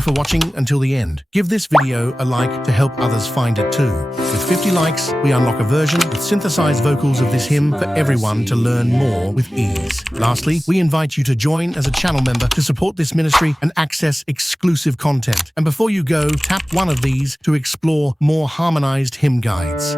you for watching until the end. Give this video a like to help others find it too. With 50 likes, we unlock a version with synthesized vocals of this hymn for everyone to learn more with ease. Lastly, we invite you to join as a channel member to support this ministry and access exclusive content. And before you go, tap one of these to explore more harmonized hymn guides.